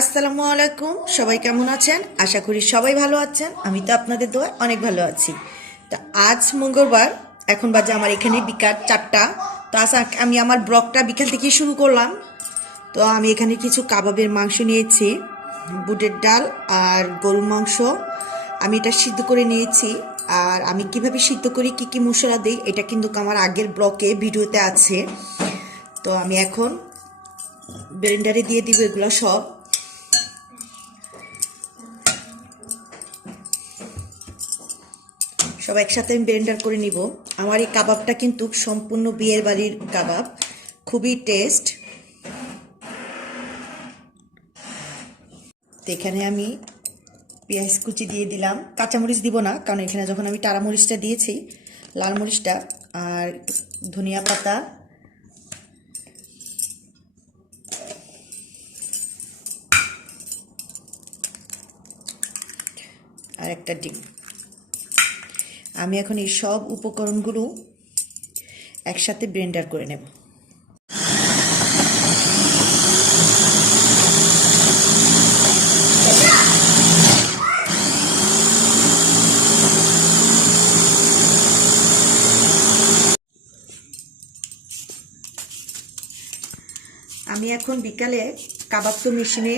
আসসালামু আলাইকুম। সবাই কেমন আছেন? আশা করি সবাই ভালো আছেন। আমি তো আপনাদের দোয়া অনেক ভালো আছি। তো আজ মঙ্গলবার, এখন বাজে আমার এখানে বিকাল চারটা। তো আজ আমি আমার ব্লগটা বিকাল থেকে শুরু করলাম। তো আমি এখানে কিছু কাবাবের মাংস নিয়েছি, বুটের ডাল আর গরুর মাংস। আমি এটা সিদ্ধ করে নিয়েছি। আর আমি কীভাবে সিদ্ধ করি, কি কি মশলা দিই, এটা কিন্তু আমার আগের ব্লকে ভিডিওতে আছে। তো আমি এখন ব্লেন্ডারে দিয়ে দিব এগুলো সব। সব একসাথে আমি ব্লেন্ডার করে নিব। আমার এই কাবাবটা কিন্তু সম্পূর্ণ বিয়ের বাড়ির কাবাব। খুবই টেস্ট তো এখানে আমি পেঁয়াজ কুচি দিয়ে দিলাম। কাঁচামরিচ দিব না, কারণ এখানে যখন আমি মরিচটা দিয়েছি, লাল মরিচটা আর ধনিয়া পাতা। আর একটা ডিম। আমি এখন এই সব উপকরণগুলো একসাথে ব্লেন্ডার করে নেব। আমি এখন বিকালে কাবাব তো মেশিনে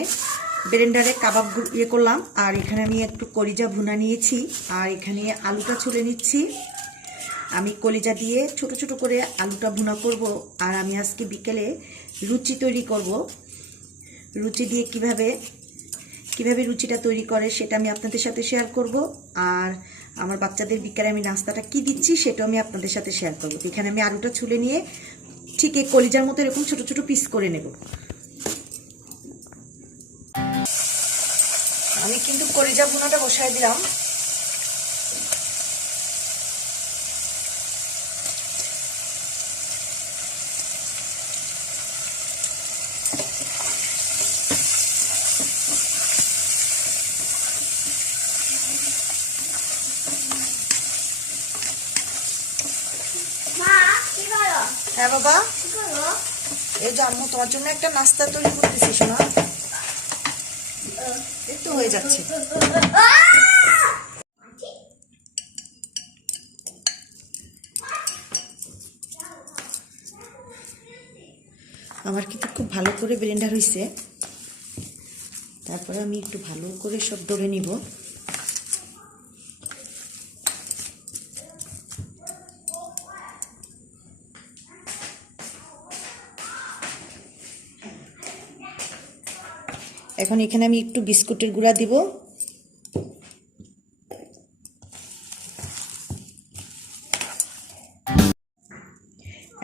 ব্লেন্ডারে কাবাব ইয়ে করলাম। আর এখানে আমি একটু কলিজা ভুনা নিয়েছি। আর এখানে আলুটা ছুলে নিচ্ছি। আমি কলিজা দিয়ে ছোট ছোট করে আলুটা ভুনা করব। আর আমি আজকে বিকেলে লুচি তৈরি করব। লুচি দিয়ে কীভাবে কীভাবে রুচিটা তৈরি করে সেটা আমি আপনাদের সাথে শেয়ার করব। আর আমার বাচ্চাদের বিকেলে আমি নাস্তাটা কি দিচ্ছি সেটাও আমি আপনাদের সাথে শেয়ার করব। এখানে আমি আলুটা ছুলে নিয়ে ঠিক এই কলিজার মতো এরকম ছোট ছোট পিস করে নেব। কিন্তু কলিজা ভুনাটা বসাই দিলাম। হ্যাঁ বাবা। এই যে আম্মু তোমার জন্য একটা নাস্তা তৈরি করতেছি শোনা। এই হয়ে যাচ্ছে। আমার কিন্তু খুব ভালো করে ব্লেন্ডার হয়েছে তারপরে আমি একটু ভালো করে সব ধরে নিব। এখন এখানে আমি একটু বিস্কুটের গুঁড়া দিব।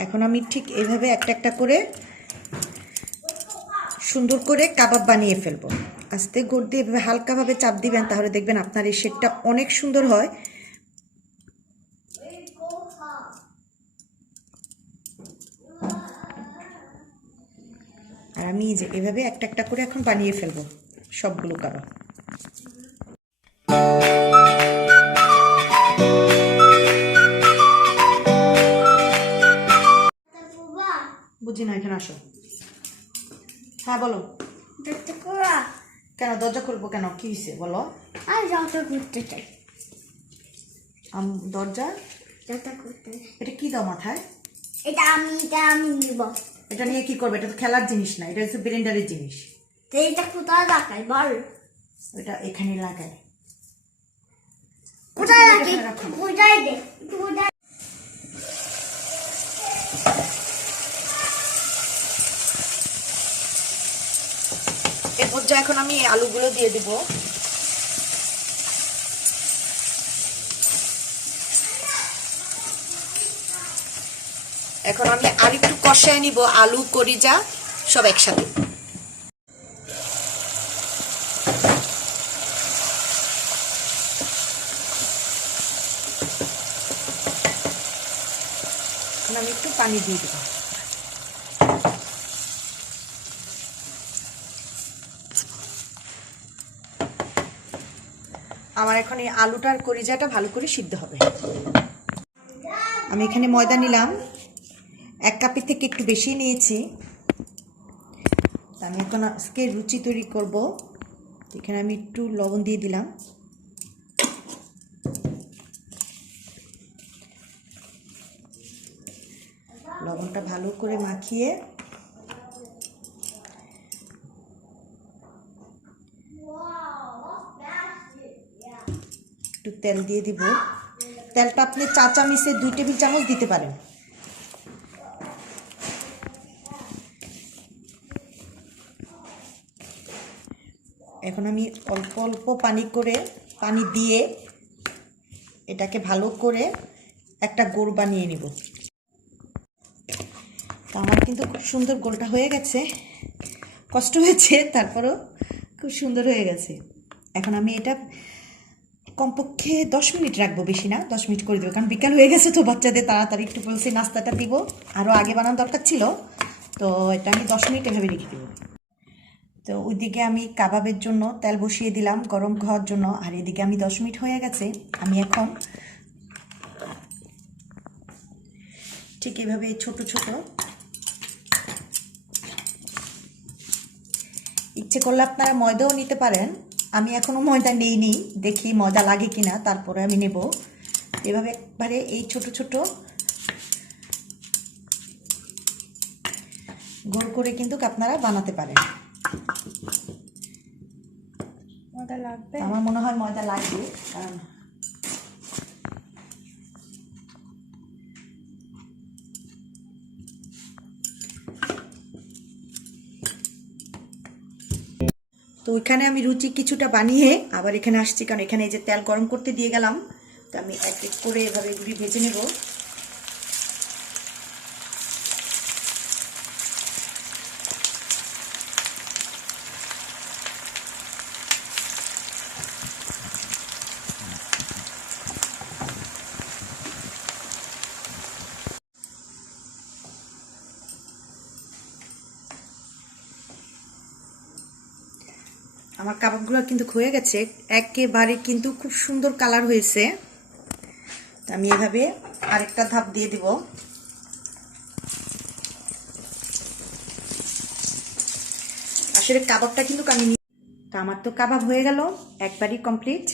এখন আমি ঠিক এভাবে একটা একটা করে সুন্দর করে কাবাব বানিয়ে ফেলব। আস্তে গোড় দিয়ে এভাবে হালকাভাবে চাপ দিবেন, তাহলে দেখবেন আপনার এই শেকটা অনেক সুন্দর হয়। আর আমি যে এভাবে একটা একটা করে এখন বানিয়ে ফেলব সবগুলো কাবাব বাবা বুঝি না এখানে আসো। হ্যাঁ বলো। কেন দরজা খুলবো কেন? কি হয়েছে বলো। আর যাতা করতে চাই। আম- দরজা? করতে এটা কি দাও মাথায়? এটা আমি এটা আমি নিব। এটা নিয়ে কি করবে? এটা তো খেলার জিনিস না এটা হচ্ছে ব্লেন্ডারের জিনিস। তো এটা কোথায় রাখাই বল। এটা এখানে লাগায়। কোথায় রাখি? কোথায় দে? কোথায়? এখন আমি আলুগুলো দিয়ে দেব। এখন আমি আর একটু কষায় নিব, আলু করিজা সব একসাথে। আমি একটু পানি দিয়ে দেবো। আমার এখন এই আলুটার করিজাটা ভালো করে সিদ্ধ হবে। আমি এখানে ময়দা নিলাম। এক কাপের থেকে একটু বেশি নিয়েছি। আমি এখন আজকে রুচি তৈরি করব। এখানে আমি একটু লবণ দিয়ে দিলাম। লবণটা ভালো করে মাখিয়ে একটু তেল দিয়ে দিব। তেলটা আপনি চা চামিচে দুই টেবিল চামচ দিতে পারেন। এখন আমি অল্প অল্প পানি করে, পানি দিয়ে এটাকে ভালো করে একটা গোল বানিয়ে নিব। তো আমার কিন্তু খুব সুন্দর গোলটা হয়ে গেছে। কষ্ট হয়েছে, তারপরও খুব সুন্দর হয়ে গেছে। এখন আমি এটা কমপক্ষে দশ মিনিট রাখব, বেশি না, দশ মিনিট করে দেবো। কারণ বিকাল হয়ে গেছে তো, বাচ্চাদের তাড়াতাড়ি একটু বলছি, নাস্তাটা দিব। আরও আগে বানানোর দরকার ছিল, তো এটা আমি দশ মিনিট এভাবে রেখে দেবো। তো ওইদিকে আমি কাবাবের জন্য তেল বসিয়ে দিলাম, গরম খাওয়ার জন্য। আর এদিকে আমি দশ মিনিট হয়ে গেছে, আমি এখন ঠিক এভাবে ছোট ছোট ইচ্ছে করলে আপনারা ময়দাও নিতে পারেন। আমি এখনও ময়দা নেইনি দেখি ময়দা লাগে কিনা, তারপরে আমি নেব। এভাবে একবারে এই ছোট ছোট গোল করে কিন্তু আপনারা বানাতে পারেন। লাগবে? আমার মনে হয় লাগবে, কারণ তো ওইখানে আমি রুচি কিছুটা বানিয়ে আবার এখানে আসছি, কারণ এখানে যে তেল গরম করতে দিয়ে গেলাম, তো আমি এক এক করে এভাবে এগুলি ভেজে নেব। আমার কাবাবগুলো কিন্তু হয়ে গেছে। একেবারে কিন্তু খুব সুন্দর কালার হয়েছে। আমি এভাবে আরেকটা ধাপ দিয়ে দিব। আসলে কাবাবটা কিন্তু আমি তো আমার তো কাবাব হয়ে গেল, একবারই কমপ্লিট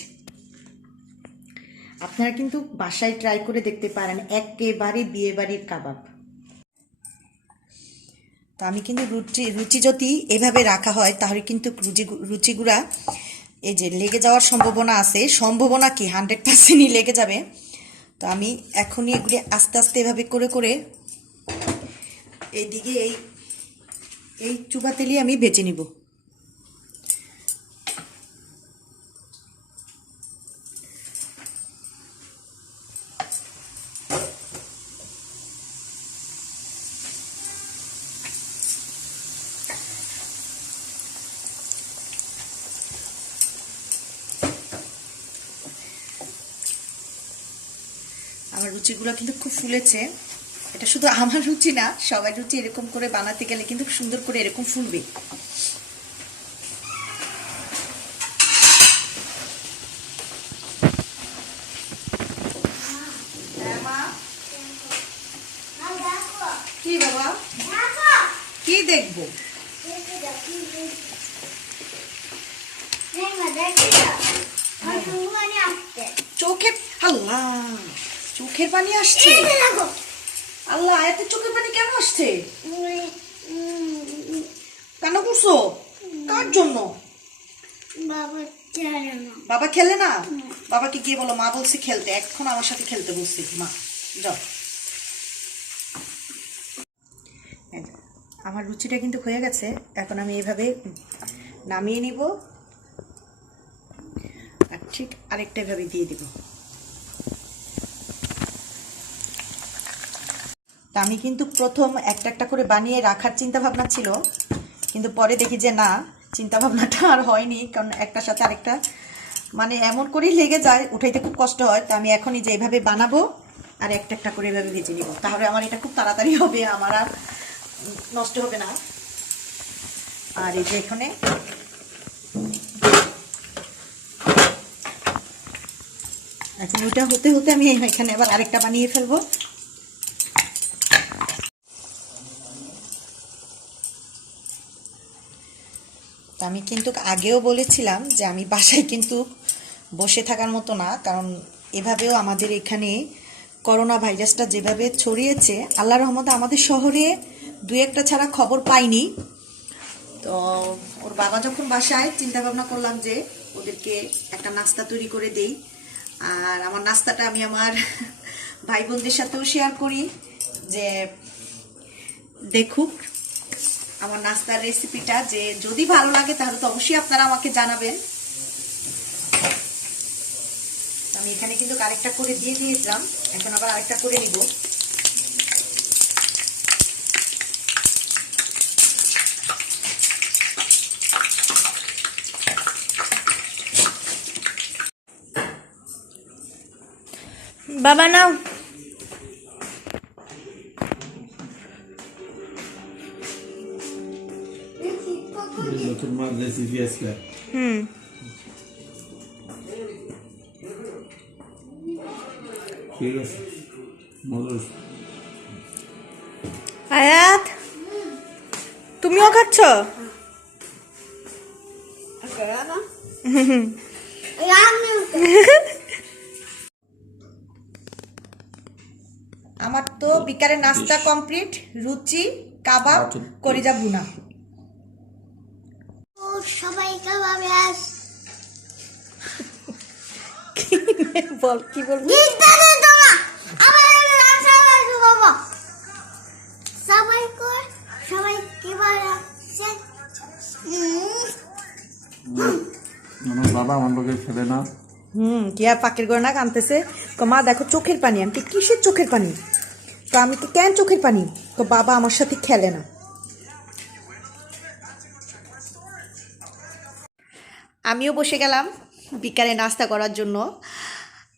আপনারা কিন্তু বাসায় ট্রাই করে দেখতে পারেন, একেবারে বিয়ে বাড়ির কাবাব। তো আমি কিন্তু রুচি রুচি যদি এভাবে রাখা হয়, তাহলে কিন্তু রুচি রুচিগুড়া এই যে লেগে যাওয়ার সম্ভাবনা আছে। সম্ভাবনা কি? হান্ড্রেড পার্সেন্টই লেগে যাবে। তো আমি এখনই এগুলি আস্তে আস্তে এভাবে করে করে এইদিকে এই এই চুপাতেলি আমি বেছে নিব। রুচিগুলো কিন্তু খুব ফুলেছে। এটা শুধু আমার রুচি না সবাই রুচি এরকম করে বানাতে গেলে কিন্তু সুন্দর করে এরকম ফুলবে। না কি বাবা? কি দেখব দেখো দেখো এই মা দেখো আমার সঙ্গে আসছে চোখে আল্লাহ চোখের পানি আসছে? আল্লাহ এত চোখের পানি কেন আসছে? কেন করছ? কার জন্য? বাবা চায় না। বাবা খেলে না? বাবাকে গিয়ে বলো মা বলছে খেলতে। এখন আমার সাথে খেলতে বলছি। মা যাও। আমার রুচিটা কিন্তু হয়ে গেছে। এখন আমি এভাবে নামিয়ে নিব। আর ঠিক আরেকটা এভাবে দিয়ে দিব। তা আমি কিন্তু প্রথম একটা একটা করে বানিয়ে রাখার চিন্তা ভাবনা ছিল। কিন্তু পরে দেখি যে না চিন্তা ভাবনাটা আর হয়নি, কারণ একটার সাথে আরেকটা মানে এমন করেই লেগে যায়, উঠাইতে খুব কষ্ট হয়। তো আমি এখনই যে এভাবে বানাবো আর একটা একটা করে এভাবে ভেজে নিব। তাহলে আমার এটা খুব তাড়াতাড়ি হবে, আমার আর নষ্ট হবে না। আর এই যে এখানে এখন ওইটা হতে হতে আমি এখানে আবার আরেকটা বানিয়ে ফেলব। আমি কিন্তু আগেও বলেছিলাম যে আমি বাসায় কিন্তু বসে থাকার মতো না, কারণ এভাবেও আমাদের এখানে করোনা ভাইরাসটা যেভাবে ছড়িয়েছে আল্লাহ রহমতে আমাদের শহরে দু একটা ছাড়া খবর পাইনি। তো ওর বাবা যখন বাসায় চিন্তা ভাবনা করলাম যে ওদেরকে একটা নাস্তা তৈরি করে দেই। আর আমার নাস্তাটা আমি আমার ভাই বোনদের সাথেও শেয়ার করি যে দেখুক আমার নাস্তার রেসিপিটা যে যদি ভালো লাগে তাহলে তো অবশ্যই আপনারা আমাকে জানাবেন। আমি এখানে কিন্তু আরেকটা করে দিয়ে দিয়েছিলাম, এখন আবার আরেকটা করে নিব। বাবা, নাও। নতুন মাছ হুম আয়াত তুমিও খাচ্ছ আমার তো বিকালে নাস্তা কমপ্লিট রুচি কাবাব কলিজা ভুনা। বল কি বলবি? আমার বাবা সবাই কর সবাই কিবার আসছে। আমার লোকে খেলে না। হুম কি আর পাকের গয়না কানতেছে তো মা দেখো চোখের পানি আমি কিসের চোখের পানি? তো আমি তো কেন চোখের পানি? তো বাবা আমার সাথে খেলে না। আমিও বসে গেলাম বিকালে নাস্তা করার জন্য।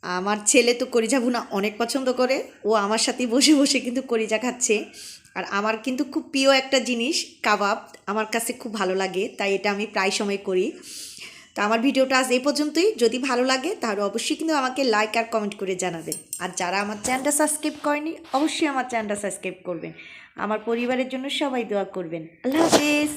আমার ছেলে তো করিজা ভুনা অনেক পছন্দ করে, ও আমার সাথেই বসে বসে কিন্তু করিজা খাচ্ছে। আর আমার কিন্তু খুব প্রিয় একটা জিনিস, কাবাব, আমার কাছে খুব ভালো লাগে, তাই এটা আমি প্রায় সময় করি। তো আমার ভিডিওটা আজ এই পর্যন্তই, যদি ভালো লাগে তাহলে অবশ্যই কিন্তু আমাকে লাইক আর কমেন্ট করে জানাবেন। আর যারা আমার চ্যানেলটা সাবস্ক্রাইব করেনি, অবশ্যই আমার চ্যানেলটা সাবস্ক্রাইব করবেন। আমার পরিবারের জন্য সবাই দোয়া করবেন। আল্লাহ হাফেজ।